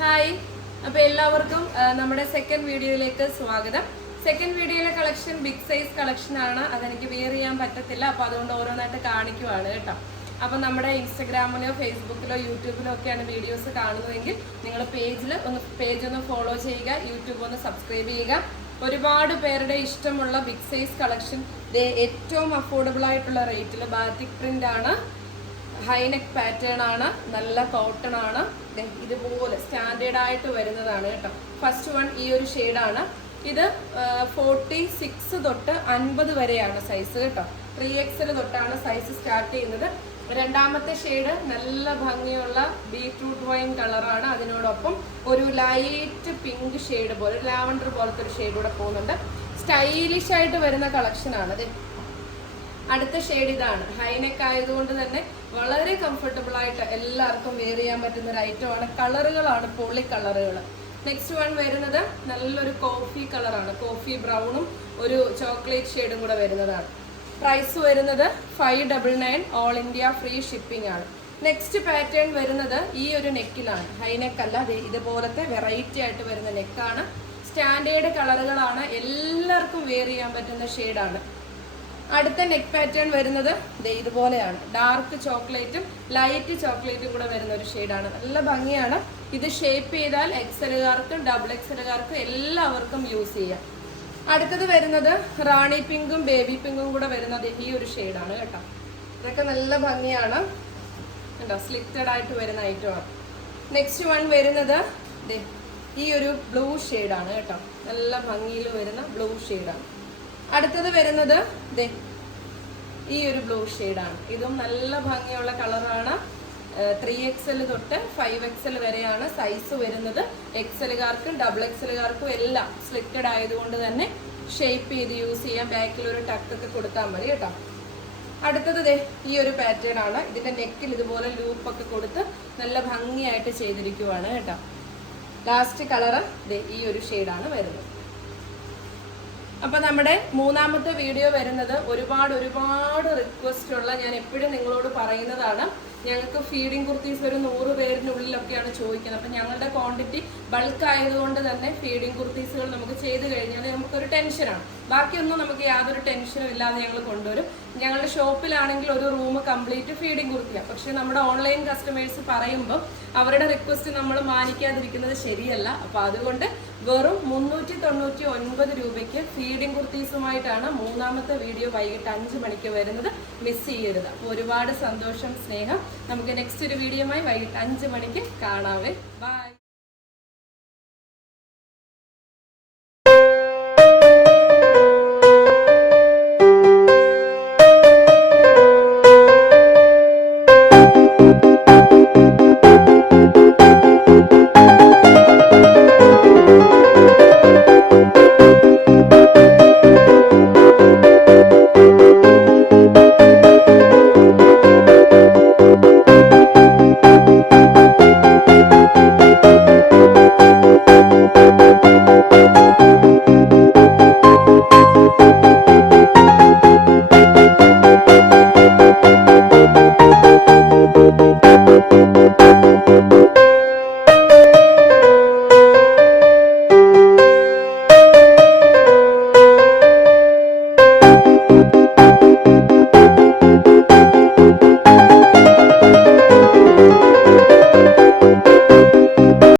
Hi അപ്പോൾ എല്ലാവർക്കും നമ്മുടെ സെക്കൻഡ് വീഡിയോയിലേക്ക് സ്വാഗതം. സെക്കൻഡ് വീഡിയോയിലെ കളക്ഷൻ ബിഗ് സൈസ് കളക്ഷൻ ആണ്. അതെനിക്ക് വെയർ ചെയ്യാൻ പറ്റത്തില്ല. അപ്പോൾ അതുകൊണ്ട് ഓരോന്നായിട്ട് കാണിക്കുവാണ് കേട്ടോ. അപ്പോൾ നമ്മുടെ ഇൻസ്റ്റഗ്രാമിലോ ഫേസ്ബുക്കിലോ യൂട്യൂബിലോ ഒക്കെയാണ് വീഡിയോസ് കാണുന്നതെങ്കിൽ നിങ്ങൾ പേജിൽ ഒന്ന് പേജ് ഒന്ന് ഫോളോ ചെയ്യുക. യൂട്യൂബ് ഒന്ന് സബ്സ്ക്രൈബ് ചെയ്യുക. ഒരുപാട് പേരുടെ ഇഷ്ടമുള്ള ബിഗ് സൈസ് കളക്ഷൻ ഏറ്റവും അഫോർഡബിൾ ആയിട്ടുള്ള റേറ്റിൽ ബാത്തിക് പ്രിന്റ് ആണ്. ഹൈനെക്ക് പാറ്റേൺ ആണ് നല്ല കോട്ടൺ ആണ്. ഇതുപോലെ സ്റ്റാൻഡേർഡ് ആയിട്ട് വരുന്നതാണ് കേട്ടോ. ഫസ്റ്റ് വൺ ഈ ഒരു ഷെയ്ഡാണ് ഇത് ഫോർട്ടി സിക്സ് തൊട്ട് അൻപത് വരെയാണ് സൈസ് കേട്ടോ. ത്രീ എക്സിൽ തൊട്ടാണ് സൈസ് സ്റ്റാർട്ട് ചെയ്യുന്നത്. രണ്ടാമത്തെ ഷെയ്ഡ് നല്ല ഭംഗിയുള്ള ബീട്രൂട്ട് വൈൻ കളറാണ് അതിനോടൊപ്പം ഒരു ലൈറ്റ് പിങ്ക് ഷെയ്ഡ് പോലെ ലാവണ്ടർ പോലത്തെ ഒരു ഷെയ്ഡ് കൂടെ പോകുന്നുണ്ട്. സ്റ്റൈലിഷ് ആയിട്ട് വരുന്ന കളക്ഷനാണ് അടുത്ത ഷെയ്ഡ് ഇതാണ്. ഹൈനെക്ക് ആയതുകൊണ്ട് തന്നെ വളരെ കംഫർട്ടബിൾ ആയിട്ട് എല്ലാവർക്കും വെയർ ചെയ്യാൻ പറ്റുന്ന ഒരു ഐറ്റമാണ് കളറുകളാണ് പൊളി കളറുകൾ. നെക്സ്റ്റ് വൺ വരുന്നത് നല്ലൊരു കോഫി കളറാണ് കോഫി ബ്രൗണും ഒരു ചോക്ലേറ്റ് ഷെയ്ഡും കൂടെ വരുന്നതാണ്. പ്രൈസ് വരുന്നത് five double nine all India free shipping ആണ്. നെക്സ്റ്റ് പാറ്റേൺ വരുന്നത് ഈ ഒരു നെക്കിലാണ് ഹൈനെക്ക് അല്ല ഇതുപോലത്തെ വെറൈറ്റി ആയിട്ട് വരുന്ന നെക്കാണ് സ്റ്റാൻഡേർഡ് കളറുകളാണ് എല്ലാവർക്കും വെയർ ചെയ്യാൻ പറ്റുന്ന ഷെയ്ഡാണ് അടുത്ത നെക്ക് പാറ്റേൺ വരുന്നത് ഇതുപോലെയാണ്. ഡാർക്ക് ചോക്ലേറ്റും ലൈറ്റ് ചോക്ലേറ്റും കൂടെ വരുന്ന ഒരു ഷെയ്ഡാണ് നല്ല ഭംഗിയാണ്. ഇത് ഷേപ്പ് ചെയ്താൽ എക്സലുകാർക്കും ഡബിൾ എക്സലുകാർക്കും എല്ലാവർക്കും യൂസ് ചെയ്യാം. അടുത്തത് വരുന്നത് റാണി പിങ്കും ബേബി പിങ്കും കൂടെ വരുന്നത് ഈ ഒരു ഷെയ്ഡാണ് കേട്ടോ. ഇതൊക്കെ നല്ല ഭംഗിയാണ്. കേട്ടോ സ്ലിറ്റഡ് ആയിട്ട് വരുന്ന ഐറ്റമാണ് നെക്സ്റ്റ് വൺ വരുന്നത് ഈ ഒരു ബ്ലൂ ഷെയ്ഡാണ് കേട്ടോ. നല്ല ഭംഗിയിൽ വരുന്ന ബ്ലൂ ഷെയ്ഡാണ് അടുത്തത് വരുന്നത് ദേ ഈ ഒരു ബ്ലൂ ഷെയ്ഡാണ് ഇതും നല്ല ഭംഗിയുള്ള കളറാണ് ത്രീ എക്സൽ തൊട്ട് ഫൈവ് എക്സൽ വരെയാണ് സൈസ് വരുന്നത്. എക്സലുകാർക്കും ഡബിൾ എക്സലുകാർക്കും എല്ലാം സ്ലിറ്റഡ് ആയതുകൊണ്ട് തന്നെ ഷേപ്പ് ചെയ്ത് യൂസ് ചെയ്യാം. ബാക്കിൽ ഒരു ടക്കൊക്കെ കൊടുത്താൽ മതി കേട്ടോ. അടുത്തത് ദേ ഈ ഒരു പാറ്റേൺ ആണ്. ഇതിന്റെ നെക്കിൽ ഇതുപോലെ ലൂപ്പൊക്കെ കൊടുത്ത് നല്ല ഭംഗിയായിട്ട് ചെയ്തിരിക്കുവാണ് കേട്ടോ. ലാസ്റ്റ് കളർ ദേ ഈ ഒരു ഷെയ്ഡാണ് വരുന്നത്. അപ്പൊ നമ്മുടെ മൂന്നാമത്തെ വീഡിയോ വരുന്നത് ഒരുപാട് ഒരുപാട് റിക്വസ്റ്റ് ഉള്ള ഞാൻ എപ്പോഴും നിങ്ങളോട് പറയുന്നതാണ്. ഞങ്ങൾക്ക് ഫീഡിംഗ് കുർത്തീസ് ഒരു നൂറ് പേരിനുള്ളിലൊക്കെയാണ് ചോദിക്കുന്നത്. അപ്പം ഞങ്ങളുടെ ക്വാണ്ടിറ്റി ബൾക്ക് ആയതുകൊണ്ട് തന്നെ ഫീഡിംഗ് കുർത്തീസുകൾ നമുക്ക് ചെയ്ത് കഴിഞ്ഞാൽ നമുക്കൊരു ടെൻഷനാണ് ബാക്കിയൊന്നും നമുക്ക് യാതൊരു ടെൻഷനും ഇല്ലാതെ ഞങ്ങൾ കൊണ്ടുവരും. ഞങ്ങളുടെ ഷോപ്പിലാണെങ്കിൽ ഒരു റൂം കംപ്ലീറ്റ് ഫീഡിങ് കുർത്തിയാണ് പക്ഷെ നമ്മുടെ ഓൺലൈൻ കസ്റ്റമേഴ്സ് പറയുമ്പോൾ അവരുടെ റിക്വസ്റ്റ് നമ്മൾ മാനിക്കാതിരിക്കുന്നത് ശരിയല്ല. അപ്പോൾ അതുകൊണ്ട് വെറും മുന്നൂറ്റി തൊണ്ണൂറ്റി ഒൻപത് രൂപയ്ക്ക് ഫീഡിംഗ് കുർത്തീസുമായിട്ടാണ് മൂന്നാമത്തെ വീഡിയോ വൈകിട്ട് അഞ്ച് മണിക്ക് വരുന്നത്. മിസ് ചെയ്യരുത്. അപ്പോൾ ഒരുപാട് സന്തോഷം സ്നേഹം. നമുക്ക് നെക്സ്റ്റ് ഒരു വീഡിയോയുമായി വൈകിട്ട് അഞ്ച് മണിക്ക് കാണാവേ. ബൈ.